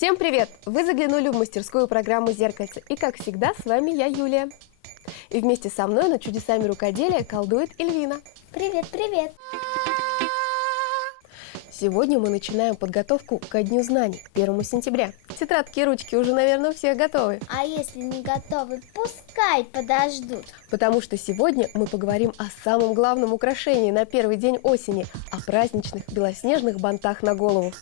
Всем привет! Вы заглянули в мастерскую программу «Зеркальце». И, как всегда, с вами я, Юлия. И вместе со мной над чудесами рукоделия колдует Эльвина. Привет, привет! Сегодня мы начинаем подготовку ко Дню знаний, к 1 сентября. Тетрадки и ручки уже, наверное, у всех готовы. А если не готовы, пускай подождут. Потому что сегодня мы поговорим о самом главном украшении на первый день осени, о праздничных белоснежных бантах на голову.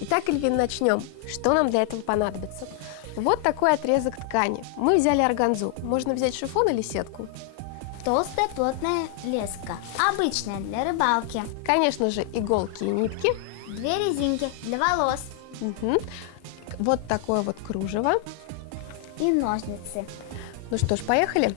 Итак, Эльвин, начнем. Что нам для этого понадобится? Вот такой отрезок ткани. Мы взяли органзу. Можно взять шифон или сетку? Толстая плотная леска, обычная для рыбалки. Конечно же, иголки и нитки. 2 резинки для волос. Угу. Вот такое вот кружево. И ножницы. Ну что ж, поехали.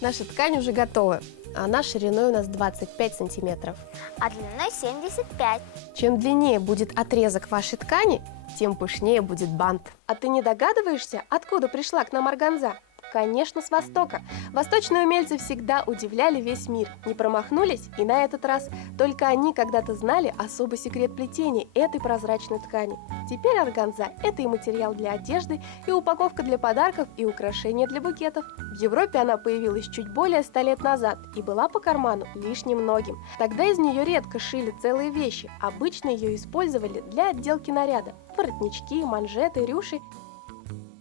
Наша ткань уже готова. Она шириной у нас 25 сантиметров. А длиной 75. Чем длиннее будет отрезок вашей ткани, тем пышнее будет бант. А ты не догадываешься, откуда пришла к нам органза? Конечно, с Востока. Восточные умельцы всегда удивляли весь мир. Не промахнулись, и на этот раз только они когда-то знали особый секрет плетения этой прозрачной ткани. Теперь органза – это и материал для одежды, и упаковка для подарков, и украшения для букетов. В Европе она появилась чуть более 100 лет назад и была по карману лишь немногим. Тогда из нее редко шили целые вещи, обычно ее использовали для отделки наряда – воротнички, манжеты, рюши.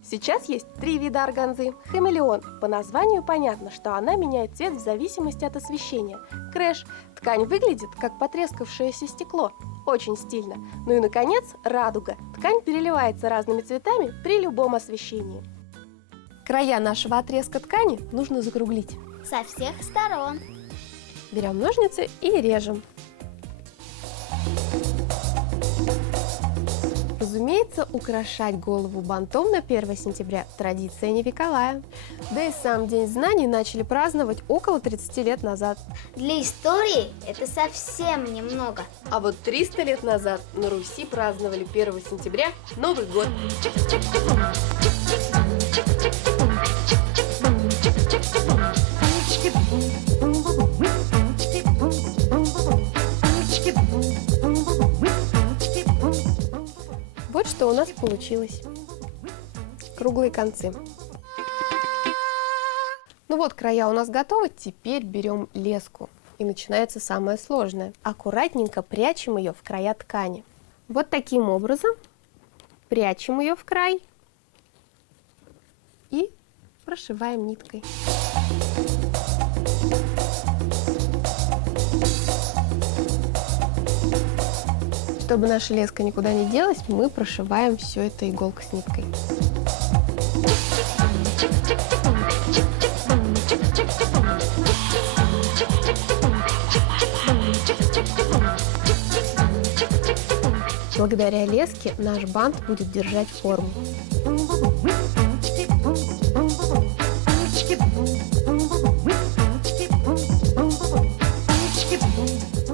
Сейчас есть 3 вида органзы. Хамелеон. По названию понятно, что она меняет цвет в зависимости от освещения. Крэш. Ткань выглядит как потрескавшееся стекло. Очень стильно. Ну и, наконец, радуга. Ткань переливается разными цветами при любом освещении. Края нашего отрезка ткани нужно закруглить. Со всех сторон. Берем ножницы и режем. Разумеется, украшать голову бантом на 1 сентября – традиция не вековая. Да и сам День знаний начали праздновать около 30 лет назад. Для истории это совсем немного. А вот 300 лет назад на Руси праздновали 1 сентября Новый год. Вот что у нас получилось. Круглые концы. Ну вот, края у нас готовы. Теперь берем леску. И начинается самое сложное. Аккуратненько прячем ее в края ткани. Вот таким образом прячем ее в край и прошиваем ниткой. Чтобы наша леска никуда не делась, мы прошиваем все это иголкой с ниткой. Благодаря леске наш бант будет держать форму.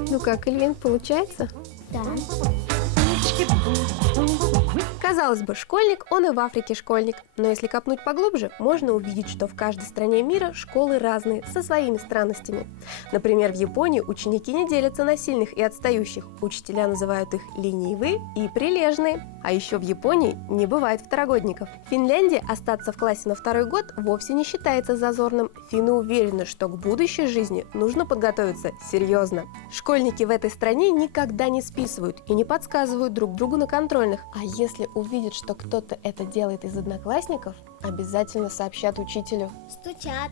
Ну как, Эльвин, получается? Да. Казалось бы, школьник, он и в Африке школьник. Но если копнуть поглубже, можно увидеть, что в каждой стране мира школы разные, со своими странностями. Например, в Японии ученики не делятся на сильных и отстающих. Учителя называют их ленивые и прилежные. А еще в Японии не бывает второгодников. В Финляндии остаться в классе на 2-й год вовсе не считается зазорным. Финны уверены, что к будущей жизни нужно подготовиться серьезно. Школьники в этой стране никогда не списывают и не подсказывают друг другу на контрольных. А если увидят, что кто-то это делает из одноклассников, обязательно сообщат учителю. Стучат.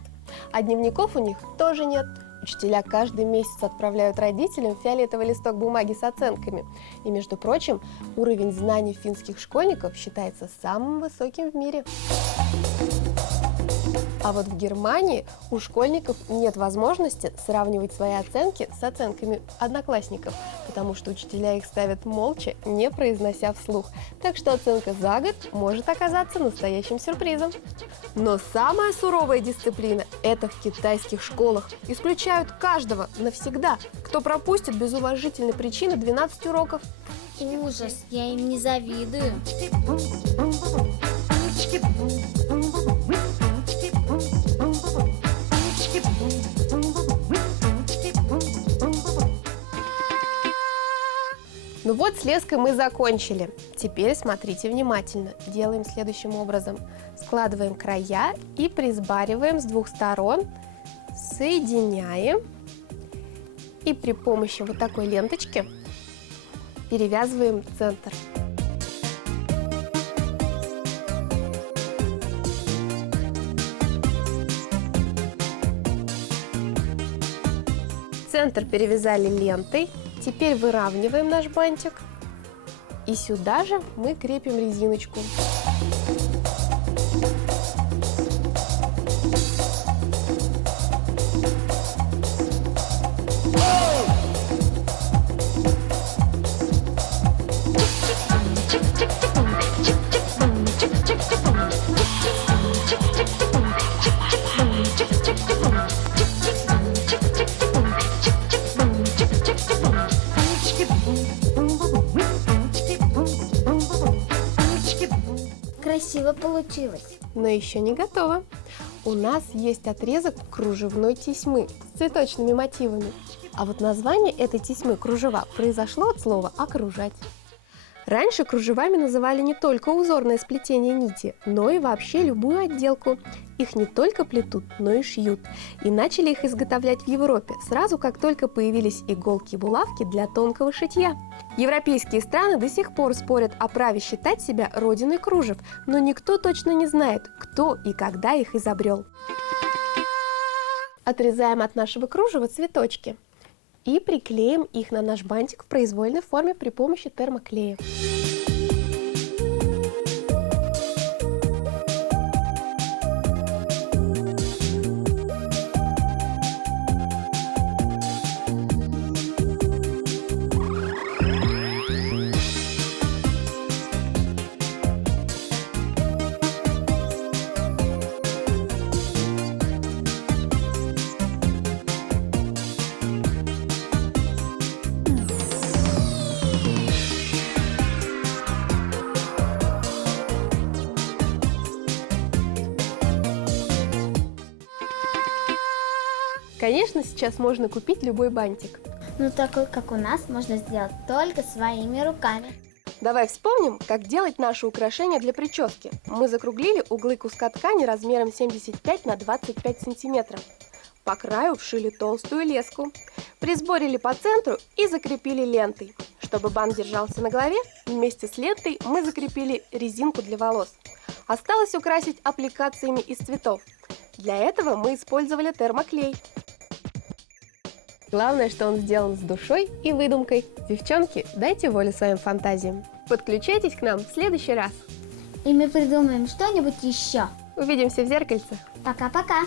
А дневников у них тоже нет. Учителя каждый месяц отправляют родителям фиолетовый листок бумаги с оценками. И, между прочим, уровень знаний финских школьников считается самым высоким в мире. А вот в Германии у школьников нет возможности сравнивать свои оценки с оценками одноклассников, потому что учителя их ставят молча, не произнося вслух. Так что оценка за год может оказаться настоящим сюрпризом. Но самая суровая дисциплина – это в китайских школах. Исключают каждого навсегда, кто пропустит без уважительной причины 12 уроков. Ужас, я им не завидую. Ну вот, с леской мы закончили. Теперь смотрите внимательно. Делаем следующим образом. Складываем края и присбариваем с двух сторон. Соединяем. И при помощи вот такой ленточки перевязываем центр. Центр перевязали лентой. Теперь выравниваем наш бантик. И сюда же мы крепим резиночку. Красиво получилось. Но еще не готово. У нас есть отрезок кружевной тесьмы с цветочными мотивами. А вот название этой тесьмы кружева произошло от слова «окружать». Раньше кружевами называли не только узорное сплетение нити, но и вообще любую отделку. Их не только плетут, но и шьют. И начали их изготовлять в Европе, сразу как только появились иголки и булавки для тонкого шитья. Европейские страны до сих пор спорят о праве считать себя родиной кружев, но никто точно не знает, кто и когда их изобрел. Отрезаем от нашего кружева цветочки и приклеим их на наш бантик в произвольной форме при помощи термоклея. Конечно, сейчас можно купить любой бантик. Но такой, как у нас, можно сделать только своими руками. Давай вспомним, как делать наши украшения для прически. Мы закруглили углы куска ткани размером 75 на 25 сантиметров. По краю вшили толстую леску, присборили по центру и закрепили лентой. Чтобы бант держался на голове, вместе с лентой мы закрепили резинку для волос. Осталось украсить аппликациями из цветов. Для этого мы использовали термоклей. Главное, что он сделан с душой и выдумкой. Девчонки, дайте волю своим фантазиям. Подключайтесь к нам в следующий раз. И мы придумаем что-нибудь еще. Увидимся в зеркальце. Пока-пока.